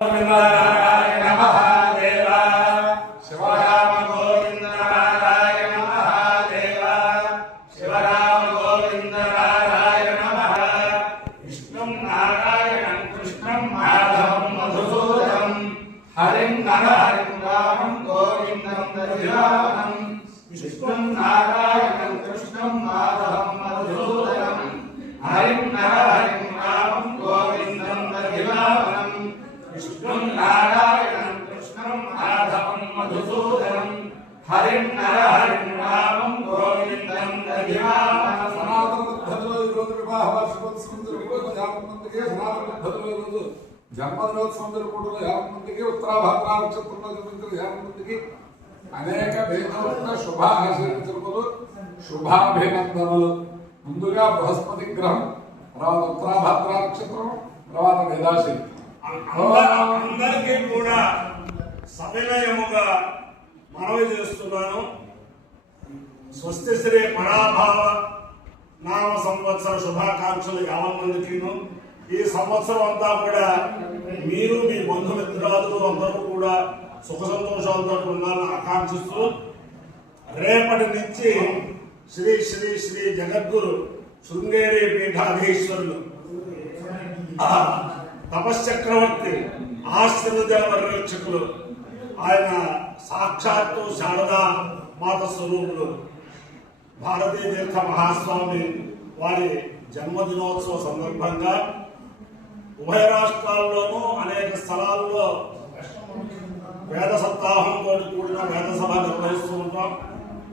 नारायण महादेव शिवराम गोविंद नारायण महादेव शिवराम गोविंद नारायण महा विष्णुं नारायणं कृष्णं माधवं मधुसूदनं हरिं नरहरिं रामं गोविन्दं दधिवाहनं विष्णुं नारायणं कृष्णं माधवं मधुसूदनं हरिं नरहरिं रामं गोविन्दं दधिवाहनं विष्णुं नारायणं कृष्णं माधवं मधुसूदनं हरिं नरहरिं रामं गोविन्दं दधिवाहनं सनातन पद्धतिలో ఈ రోజు వివాహ వార్షికోత్సవం జరుపుకుని 50 మందికి సనాతన పద్ధతిలో ఈ రోజు జన్మదినోత్సవం జరుపుకుంటున్న 50 మందికి ఉత్తరాభద్ర నక్షత్రంలో జన్మించిన 50 మందికి అనేక వేదోక్త శుభ ఆశీర్వచనములు శుభాభినందనలు. ముందుగా బృహస్పతి గ్రహం, తర్వాత ఉత్తరాభద్ర నక్షత్రం, తర్వాత వేదాశి. అందరికీ కూడా సవినయముగా మనవి చేస్తున్నాను. స్వస్తి శ్రీ పరాభావ నామ సంవత్సర శుభాకాంక్షలు 50 మందికి. ఈ సంవత్సరం అంతా కూడా మీరు మీ బంధుమిత్రాదులు అందరూ కూడా సుఖ సంతోషాలతో ఉండాలని ఆకాంక్షిస్తూ, రేపటి నుంచి శ్రీ శ్రీ శ్రీ జగద్గురు శృంగేరి పీఠాధీశ్వరులు తపశ్చక్రవర్తి ఆశ్రితవర్యక్షకులు ఆయన సాక్షాత్తు శారదా మాత స్వరూపులు భారతీ తీర్థ మహాస్వామి వారి జన్మదినోత్సవ సందర్భంగా ఉభయ రాష్ట్రాల్లోనూ అనేక స్థలాల్లో వేద సప్తాహంతో కూడిన వేద సభ నిర్వహిస్తూ ఉంటాం.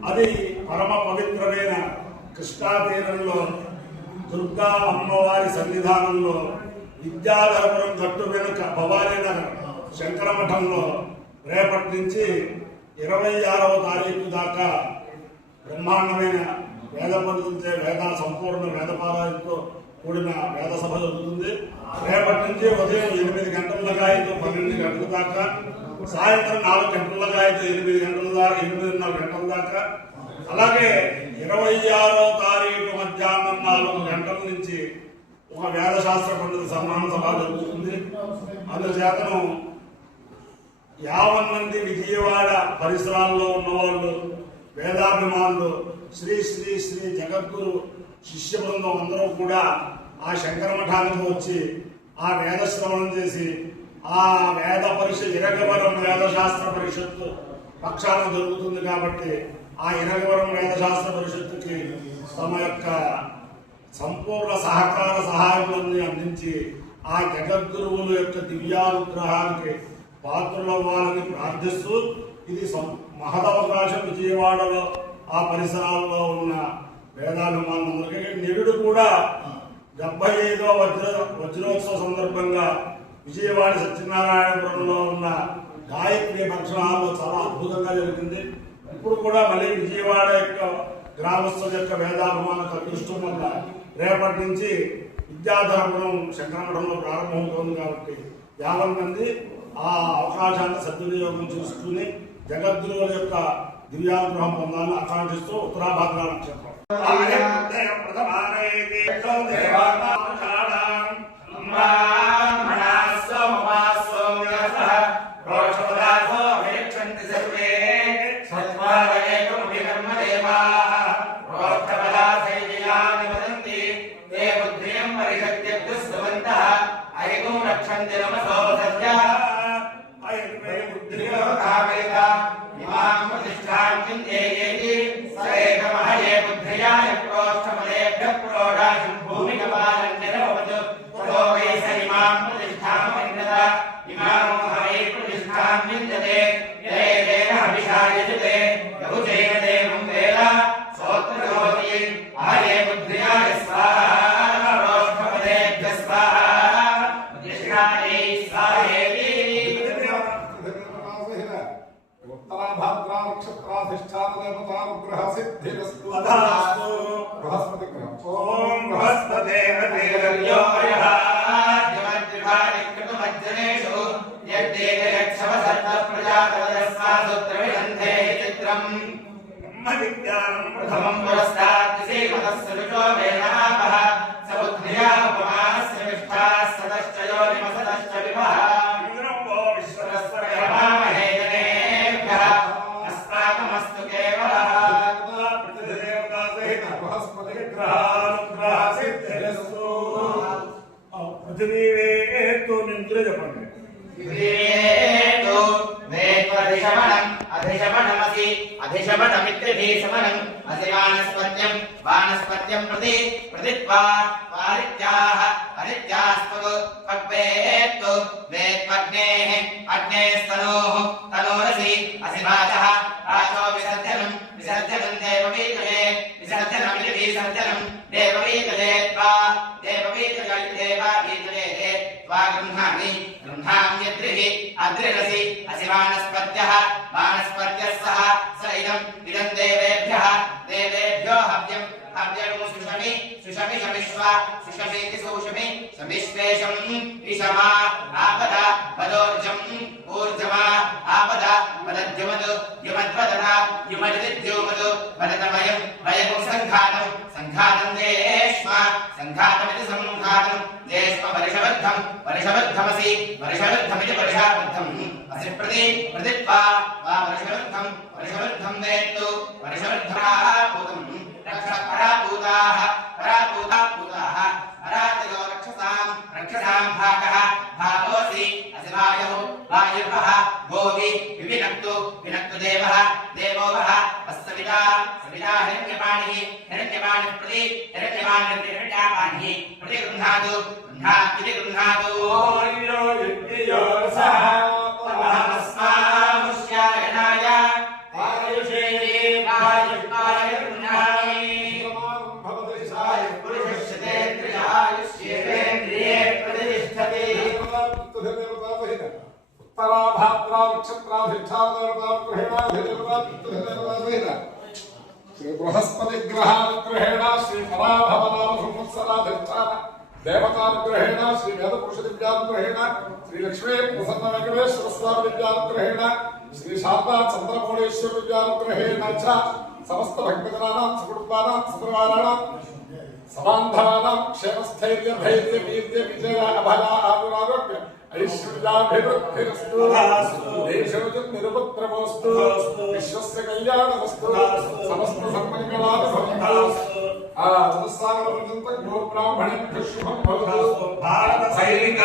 అది పరమ పవిత్రమైన కృష్ణా తీరంలో దుర్గా అమ్మవారి సన్నిధానంలో విద్యాధరపురం గట్టు వెనుక భవానీనగర్ శంకరమఠంలో రేపటి నుంచి 26వ తారీఖు దాకా బ్రహ్మాండమైన వేద పండితులతో సంపూర్ణ వేదపారాయణతో కూడిన వేద సభ జరుగుతుంది. రేపటి నుంచి ఉదయం 8 గంటలుగా 12 గంటల దాకా, సాయంత్రం 4 గంటలుగా 8 గంటల దాకా, 8:30 గంటల దాకా, అలాగే 26వ తారీఖు మధ్యాహ్నం 4 గంటల నుంచి ఒక వేదశాస్త్ర పండిత సన్మాన సభ జరుగుతుంది. అందుచేతను 50 మంది విజయవాడ పరిసరాల్లో ఉన్నవాళ్ళు వేదాభిమానులు శ్రీ శ్రీ శ్రీ జగద్గురు శిష్య బృందం అందరూ కూడా ఆ శంకరమఠానికి వచ్చి ఆ వేద శ్రవణం చేసి ఆ వేద పరిషత్ ఇరగవరం వేదశాస్త్ర పరిషత్తు పక్షాన జరుగుతుంది కాబట్టి ఆ ఇరగవరం వేదశాస్త్ర పరిషత్తుకి తమ యొక్క సంపూర్ణ సహకార సహాయములన్నీ అందించి ఆ జగద్గురువుల యొక్క దివ్యానుగ్రహానికి పాత్రులవ్వాలని ప్రార్థిస్తూ, ఇది మహదవకాశం విజయవాడలో ఆ పరిసరాల్లో ఉన్న వేదాభిమానులందరికీ. నిరుడు కూడా 75వ వజ్రోత్సవ సందర్భంగా విజయవాడ సత్యనారాయణపురంలో ఉన్న గాయత్రి భక్షణాల్లో చాలా అద్భుతంగా జరిగింది. ఇప్పుడు కూడా మళ్ళీ విజయవాడ యొక్క గ్రామస్తుల యొక్క వేదాభిమానులకు అదృష్టం వల్ల రేపటి నుంచి విద్యాధరపురం శంకరమఠంలో ప్రారంభమవుతోంది కాబట్టి 50 మంది ఆ అవకాశాన్ని సద్వినియోగం చేసుకుని జగద్గురువుల యొక్క దివ్యానుగ్రహం పొందాలని ఆకాంక్షిస్తూ ఉత్తరాభద్ర నక్షత్రం ఉత్తరాభద్ర నక్షత్రాధిష్టాన దేవతానుగ్రహ సిద్ధిరస్తు. బృహస్పతి గ్రహం. ఓం బృహస్పతే प्रथमं पुरस्तात् श्रीमतस्य विचो वेदापः समुद्र्या उपमास्य विष्ठाः सदश्च योनिमसदश्च विमः చెప్పండి. వివేదో వేత్వధిశమనం అధిశమనమసి అధిశమనమిత్రిభిశమనం అసి వానస్పత్యం ప్రతి ప్రతిత్వా వారిత్యాః హరిత్యాస్తు పక్వేత్తు వేత్వగ్నేః అగ్నేస్తనోః తనోరసి అసి వాచః వాచో విసర్జనం దేవవీతలే విసర్జనమితి విసర్జనం దేవవీతలే త్వా దేవవీతలే దేవావీతలే త్వా గృహామ్యద్రిః అద్రిరసి అసి వానస్పత్యః సహ స ఇదం దేవేభ్యో హవ్యం సుషమి శమిష్వ సుషమీతి సౌషమి శమిష్వేషం విషమా ఆపద పదోర్జం ఊర్జమా ఆపద పదద్యుమదు యుమద్వదన యుమద్విద్యోమదు పదతమయం వయం సంఘాతం దేష్మ సంఘాతమితి దేష్మ వర్షవద్ధమసి వర్షవద్ధమితి వర్షావద్ధం అసి ప్రతిత్వా వా వర్షవద్ధం వేత్తు వర్షవద్ధమాపూతం పరాపూతాః అరాతయో రక్షసాం భాగోసి అసి వాయుర్వః భోగి వినక్తు దేవః దేవో వః సవితా హిరణ్యపాణిః ప్రతి గృహాతు ఆర్యో యజ్ఞయో రసః తమస్మాముష్యాయనాయ ఆయుషే పురుషేంద్రియే ప్రతిష్టతి శ్రీ బృహస్పతి గ్రహానుగ్రహేణ శ్రీ పరాభవనామ సంవత్సరాధిష్టాన దేవతానుగ్రహేణ శ్రీ వేదపురుష దివ్యానుగ్రహేణ శ్రీ లక్ష్మీ ప్రసన్న వెంకటేశ్వర స్వామి దివ్యానుగ్రహేణ శ్రీ శారదా చంద్రమౌళేశ్వర విద్యానుగ్రహేణ చ సమస్త భక్తజనానాం సుకుటుంబానాం సుపరివారాణాం సమాంధానాం క్షేమస్థైర్య ధైర్య వీర్య విజయ అభయ ఆయురారోగ్య ఐశ్వర్యాభివృద్ధిరస్తు దేశోజం నిరుపద్రవోస్తు విశ్వస్య కళ్యాణమస్తు సమస్త సన్మంగళాని భవంతు ఆ నమస్కారం గో బ్రాహ్మణేభ్యః శుభం భవతు భారత సైనిక